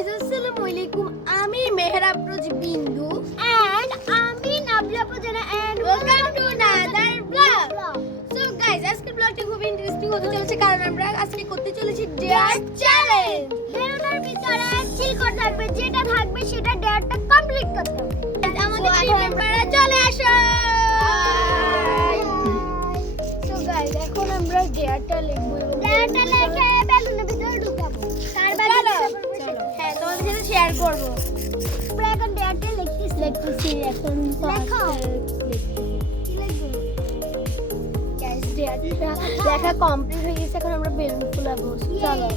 Guys আসসালামু আলাইকুম আমি মেহরাব রোজ বিন্দু and আমি নাবলা পজানা and welcome to another blog so guys আজকের ব্লগটা খুব ইন্টারেস্টিং হতে চলেছে কারণ আমরা আজকে করতে চলেছি ডেয়ার চ্যালেঞ্জ বেরোনোর ভিতরে চিল করে থাকবে যেটা থাকবে সেটা ডেয়ারটা কমপ্লিট করতে হবে আমাদের টিম মেম্বাররা চলে আসো সো গাইস এখন আমরা ডেয়ারটা লিখবো এবং ডেয়ারটা লিখে বেলুনের ভিতরে ঢুকাবো তারপর চলো হ্যাঁ তোমাদের সাথে শেয়ার করব আমরা এখন ডেয়ারটা লিখতেছি এখন লেখো গাইস ডেয়ারটা লেখা কমপ্লিট হয়ে গেছে এখন আমরা বেলুন ফুলাবো চলো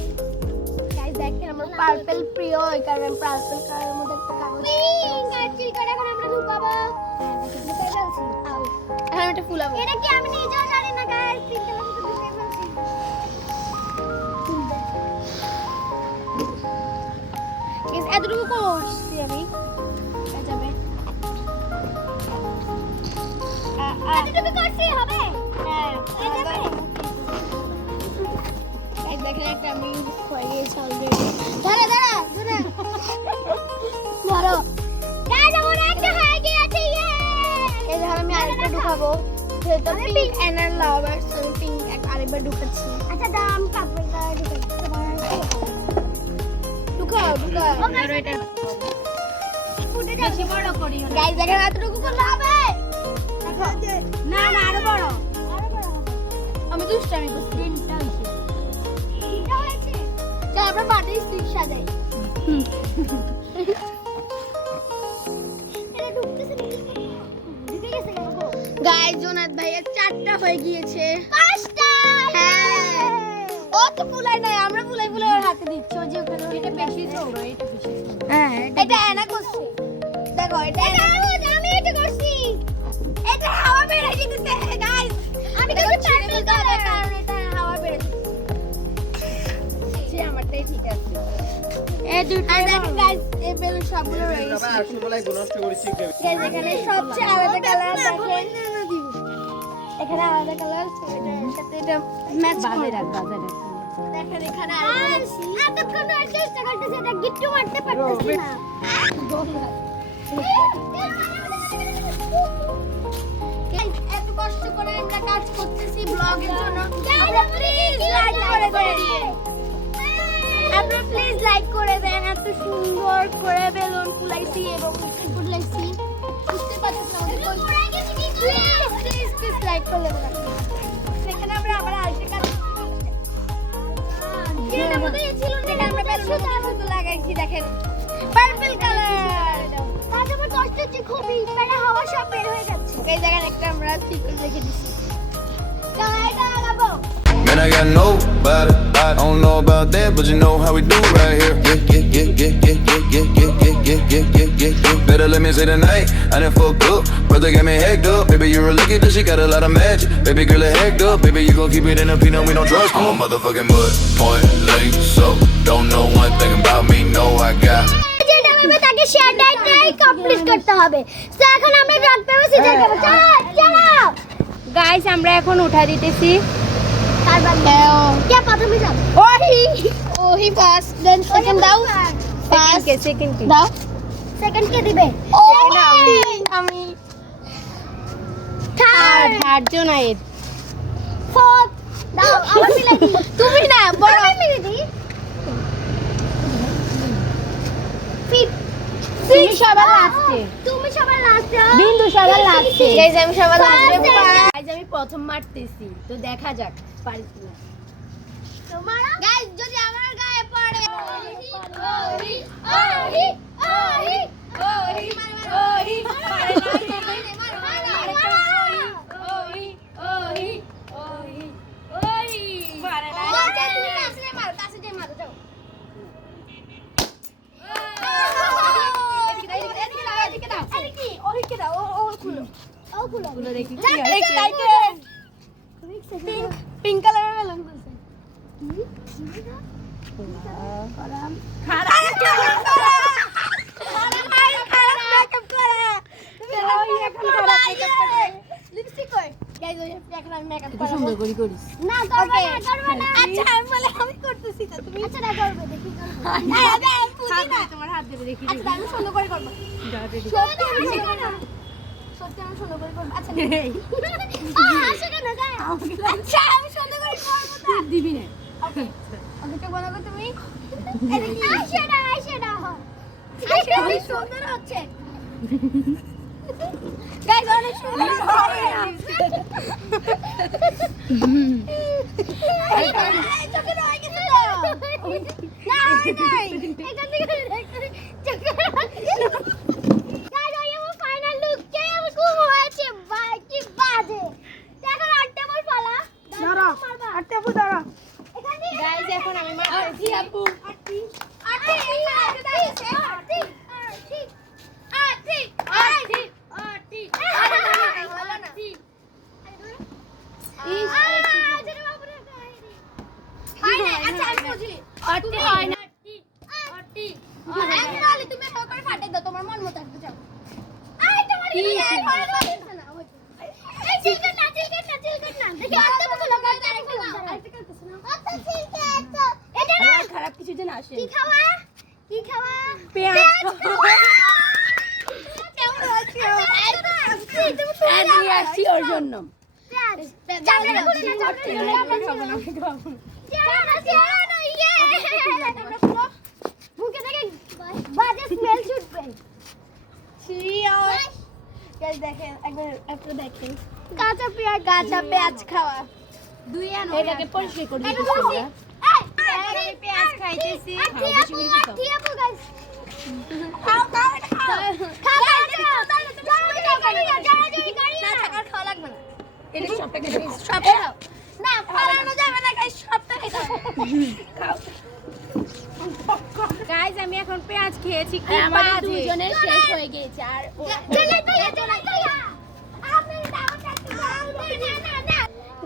গাইস দেখেন আমরা পার্পল প্রিয় এই কারণে পার্পল কালারের মধ্যে একটা কাগজ পিঙ্ক আর চিল করে এখন আমরা ঢুকাবো ঢুকাই ফেলছি এখন এটা ফুলাবো এটা কি আমি নিজেও জানি না গাইস পিঙ্ক কালার মধ্যে ঢুকাই ফেলছি গাইস এতটুকু করছি আমি হয়ে যাবে এতটুকু করছি হবে হ্যাঁ হয়ে যাবে গাইস দেখেন একটা আমি হয়ে গেছে অলরেডি দাঁড়া দাঁড়া দাঁড়া ধরো গাইস আমার একটা হয়ে গিয়েছে ইয়ে এই দেখেন আমি আরেকটা ঢুকাবো যেটা পিঙ্ক এনার লাভার্স আমি পিঙ্ক আরেকবার ঢুকাচ্ছি আচ্ছা দাম কাপড়টা ঢুকাই তোমার ঢুকাও ধরো এটা ফুটে যাবে বেশি বড় করিও না গাইস দেখেন এতটুকু করলে হবে দেখো না না আরো বড় আরো বড় হবে আমি দুষ্টামি করছি তিনটা হয়েছে চল আমরা বার্থডে স্টিক সাজাই এটা ঢুকতেছে না ঢুকে গেছে গো গাইস জোনাত ভাইয়ের 4টা হয়ে গিয়েছে পাঁচটা হ্যাঁ ও তো ফুলাই নাই আমরা ফুলাই ফুলাই ওর হাতে দিচ্ছি ও যে ওখানে এটা বেশি ছোট এটা বেশি হ্যাঁ এটা এনা করছে দেখো এটা এনা আমি এটা করছি এটা হাওয়া বের হয়ে যেতেছে গাইস আমি দেখো তো ছিঁড়ে পারবো ফেলতে হবে কারণ এটা হাওয়া বের হচ্ছে আমারটাই ঠিক আছে এই দুটো দেখো গাইস এই বেলুন সবগুলো রয়ে গেছে গাইস এখানে সবচেয়ে আলাদা কালার দেখেন এখানে আলাদা কালার এটার সাথে এটা ম্যাচ করে দেখেন এখানে আলাদা এতক্ষণ ধরে চেষ্টা করতেছি এটা গিট্টু মারতে পারতেছি না গাইস এত কষ্ট করে আমরা কাজ করতেছি ব্লগের জন্য আপনারা প্লিজ লাইক করে দেন আপনারা প্লিজ লাইক করে দেন এত সুন্দর করে বেলুন ফুলাইছি এবং ফুলাইছি বুঝতে পারছেন প্লিজ প্লিজ লাইক করে দেন সেখানে আমরা আবার আরেকটা কাজ কিরণের মতো ছিল যেটা আমরা বেলুন শুধু লাগাইছি দেখেন পার্পল কালার আজ আমার কষ্ট হচ্ছে খুবই মানে হাওয়া সব বের হয়ে যাচ্ছে এই জায়গায় একটা আমরা ঠিক করে রেখে দিছি চলো এটা লাগাবো Man, I got nobody. I don't know about that, but you know how we do right here. Yeah. Better let me say tonight. I done fucked up. Brother got me hacked up. Baby, you're a lucky that she got a lot of magic. Baby girl, it hacked up. Baby, you gon' keep it in a peanut. We don't trust. I'm a motherfucking mud point late. So don't know one thing about me. No, I got. যেটা হবে তাকে শেয়ারটাই complete করতে হবে তো এখন আমরা dot paper scissor করব চলো চলো গাইস আমরা এখন উঠা দিতেছি তারপর কে প্রথমে যাবে ওহি ফার্স্ট দেন সেকেন্ড দাও সেকেন্ড কে দাও সেকেন্ড কে দিবে আমি থার্ড জোনায়েত ফোর্থ দাও আমার মিলে দি তুমি না বড় আমি মিলে দি ফিফথ তুমি সবার লাস্টে তুমি সবার লাস্টে বিন্দু সবার লাস্টে গাইস আমি সবার লাস্টে First, গাইস আমি প্রথম মারতেছি তো দেখা যাক পারি কিনা তোমারা গাইস যদি আমার গায়ে পড়ে ওহি ওহি ওহি ওহি ওহি পারে পিঙ্ক কালারের বেলুন খুলছে লিপস্টিক কই গাইস এখন আমি মেকআপ করি সুন্দর করে করিস না করবে না আচ্ছা আমি বলে আমি করতেছি তো তুমি আচ্ছা না করবে দেখি করবে তোমার হাত দেবে দেখি আচ্ছা আমি সুন্দর করে করব সত্যি আমি সুন্দর করে করব আচ্ছা আসে কেন যায় আচ্ছা আমি সুন্দর করে করব না দিবি না ওকে ওকে তো বলো তুমি আইশাডো সুন্দর হচ্ছে গাইস অনেক সুন্দর চোখে রয়ে গেছে তো না নাই এটা থেকে গাইস ওই আমার ফাইনাল লুক কে আমার খুব হয়েছে ভাই কি বাজে দেখো আটটা বল পালা দাঁড়া আটটা বল দাঁড়া এখানে গাইস এখন আমি মারছি আপু আটটি তোমার মন মতো আসতে চাও খারাপ কিছু যেন আসে কি খাওয়া পেঁয়াজ ওর জন্য কাঁচা পেঁয়াজ খাওয়া এটাকে পরিষ্কার করে পেঁয়াজ খাইতেছি গাইস আমি এখন পেঁয়াজ খেয়েছি আমাদের দুজনের শেষ হয়ে গিয়েছে আর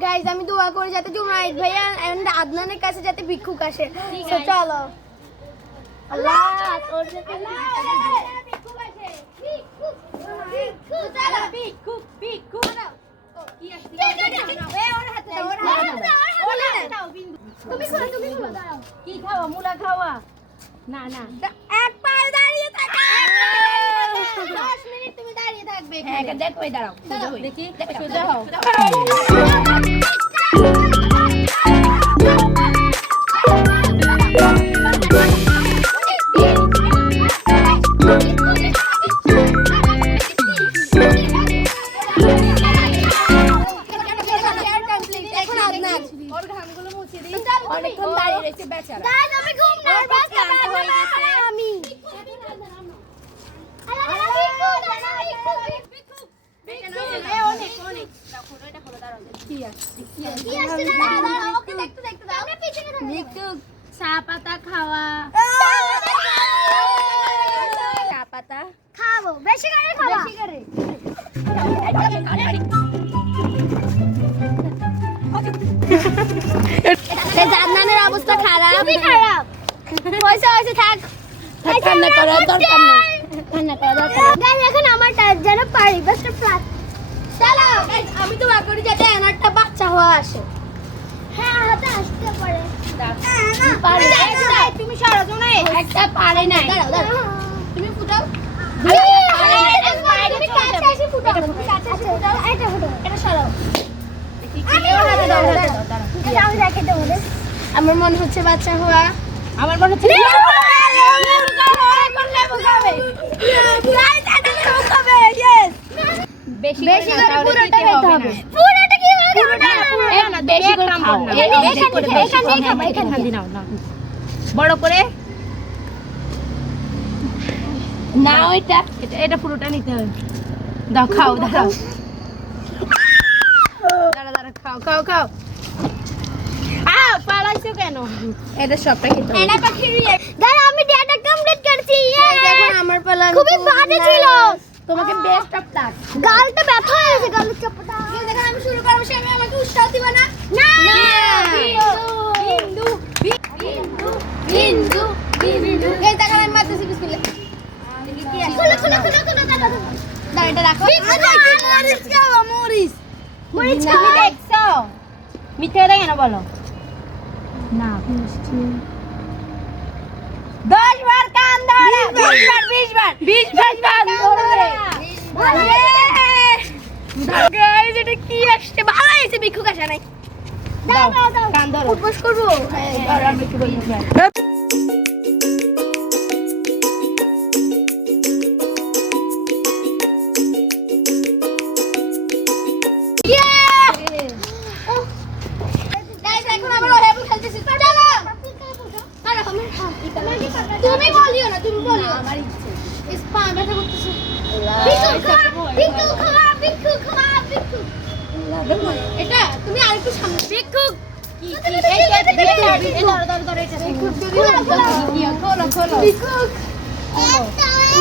গাইস আমি দোয়া করি যাতে জুনাইদ ভাইয়া এন্ড আদনানের কাছে যাতে ভিক্ষুক আসে তো চলো আল্লাহ তোর যাতে ভিক্ষুক আসে ভিক্ষুক কি আসছে ওর হাতে দাও তুমি খোলো দাও কি খাওয়া মুলা খাওয়া না এক পায়ে দাঁড়িয়ে থাকো 10 মিনিট তুমি দাঁড়িয়ে থাকবে হ্যাঁ দেখো এই দাঁড়াও দেখি সোজা হও অনেকক্ষণ দাঁড়িয়ে রয়েছে বেচারা গাইস আমি ঘুম নার্ভাস আমি চা পাতা খাওয়া চা পাতা খাবো বেশি করে খাওয়া জান্নানের অবস্থা খারাপ খুবই খারাপ পয়সা হয়েছে থাক ঠান্ডা করার দরকার না গাইস এখন আমার টাইপ যেন পারি বাস প্লাস চলো গাইস আমি তো বার করি যাতে একটা বাচ্চা হওয়া আসে হ্যাঁ হাতে আসতে পারে পারে তুমি সরো তুমি একটা পারে না দাঁড়াও তুমি ফুটাও তুমি কাছে এসে ফুটাও কাছে এসে ফুটাও এটা ফুটাও এটা সরাও আমার মনে হচ্ছে বাচ্চা হওয়া আমার মনে হচ্ছে বেশি করে পুরোটা খেতে হবে পুরোটা কি হবে বেশি করে খাও এখানে নাও বড় করে না ওইটা এটা পুরোটা নিতে হবে দাও খাও দাও খাও পালাইছো কেন এটা সবটা খেতে হবে এটা পাখি দাঁড়া আমি ডেটা কমপ্লিট করছি এখন আমার পালা খুবই বাজে ছিল তোমাকে বেস্ট অফ লাক গালটা ব্যথা হয়ে গেছে গালের চাপটা দেখো আমি শুরু করব সে আমাকে উৎসাহ দিবা না না বিন্দু এই দেখো আমি মারতেছি বিসমিল্লাহ কি আছে খুলো দাঁড়া এটা রাখো মরিস খাওয়া মরিস তুমি দেখছো মিথ্যে কথা কেন বলো না 10 বার কান গাইস এটা কি আসছে ভালো হয়েছে ভিক্ষুক আসে নাই কান ধরো উঠবস করবো তুমি বলিও না তুমি বলিও আমার ইচ্ছে ইস পা ব্যথা করতেছে ভিক্ষু খাওয়া এটা তুমি আরেকটু সামনে ভিক্ষু কি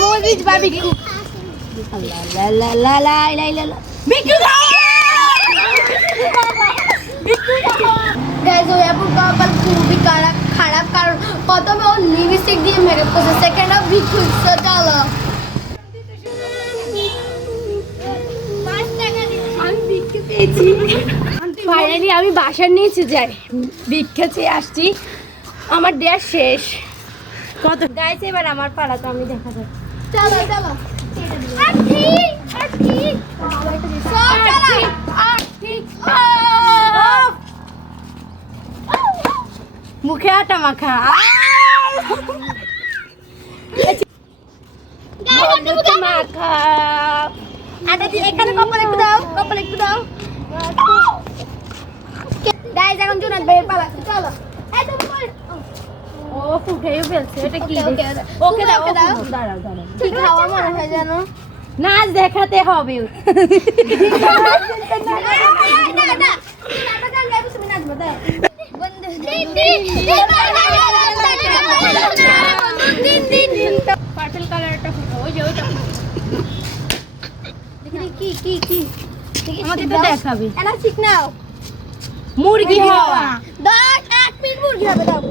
মরিচ বা ভিক্ষু गाइस वो एप्पल का कल खूबी खराब कारण प्रथम वो लिपस्टिक দিয়ে মেরে পড়ছে সেকেন্ড অফ ভিক্ষু সটালা ফাইনালি আমি বাসার নিচে যাই ভিক্ষা চেয়ে আসছি আমার দেয়া শেষ কত গাইছে এবার আমার পাড়া তো আমি দেখা যাচ্ছে চলো চলো মুখে আটা মাখা মাখা আটা দিয়ে এখানে কপাল একটু দাও গাইস এখন জুনাত ভাইয়ের পালা চলো এই তুমি বল ও ফুটেই ফেলছে এটা কি ওকে দাও দাঁড়াও কি খাওয়া মনে হয় জানো নাচ দেখাতে হবে পার্পল কালারটা ফুটো ওই যে ওইটা কি আমাদের তো দেখাবে এনা ঠিক নাও মুরগি হওয়া 1 মিনিট মুরগি হবে দাও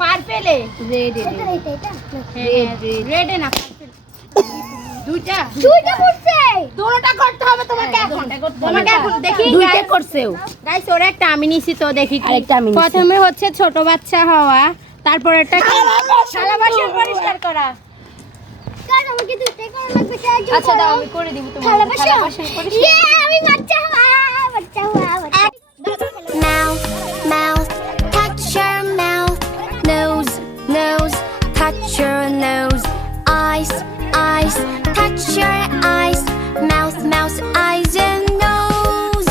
পার্পেলে রেড রেড না দুইটা করছে দুটোটা করতে হবে তোমাকে এখন দেখি দুইটা করছেও গাইস ওরা একটা আমি নিছি তো দেখি আরেকটা আমি প্রথমে হচ্ছে ছোট বাচ্চা হওয়া তারপর একটা থালা বাসন পরিষ্কার করা আমাকে দুইটাই করা লাগবে আচ্ছা দাও আমি করে দিব তোমাকে থালা থালা বাসন বাসন পরিষ্কার আমি বাচ্চা হওয়া Mouth, mouth, touch your mouth. Nose, nose, touch your nose. Eyes, eyes, touch your eyes. Mouth, mouth, eyes and nose.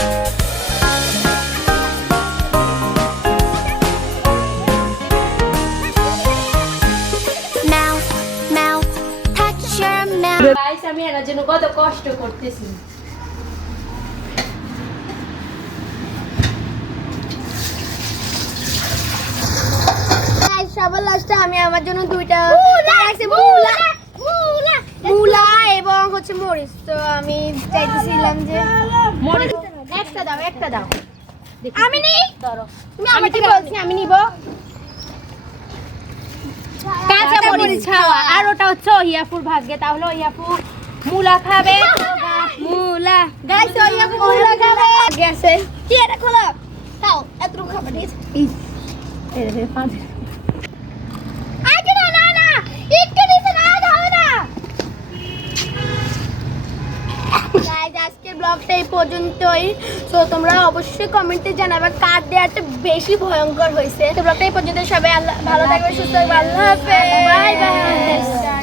Mouth, mouth, touch your mouth. Guys আমি এর জন্য কত কষ্ট করতেছি সবার লাস্টে আমি আমার জন্য দুইটা মূলা এবং হচ্ছে মরিচ তো আমি চাইতেছিলাম যে মরিচ একটা দাও আমি নেই ধরো তুমি আমাকে বলছি আমি নিব কাঁচা মরিচ খাওয়া আর ওটা হচ্ছে ওহিয়াপুর ভাগ্যে তাহলে ওহিয়াপু মূলা খাবে মূলা গাইস ওইয়া মূলা খাবে গেছে কি এটা খোলা তাও এতটুকু খাবার নিয়েছে আগে না একটু নিচে না হবে না গাইস আজকের ব্লগটা এই পর্যন্তই সো তোমরা অবশ্যই কমেন্টে জানাবে কার দেয়াটা বেশি ভয়ঙ্কর হয়েছে তো ব্লগটা এই পর্যন্ত সবাই ভালো থাকবে সুস্থ থাকবে আল্লাহ হাফেজ বাই বাই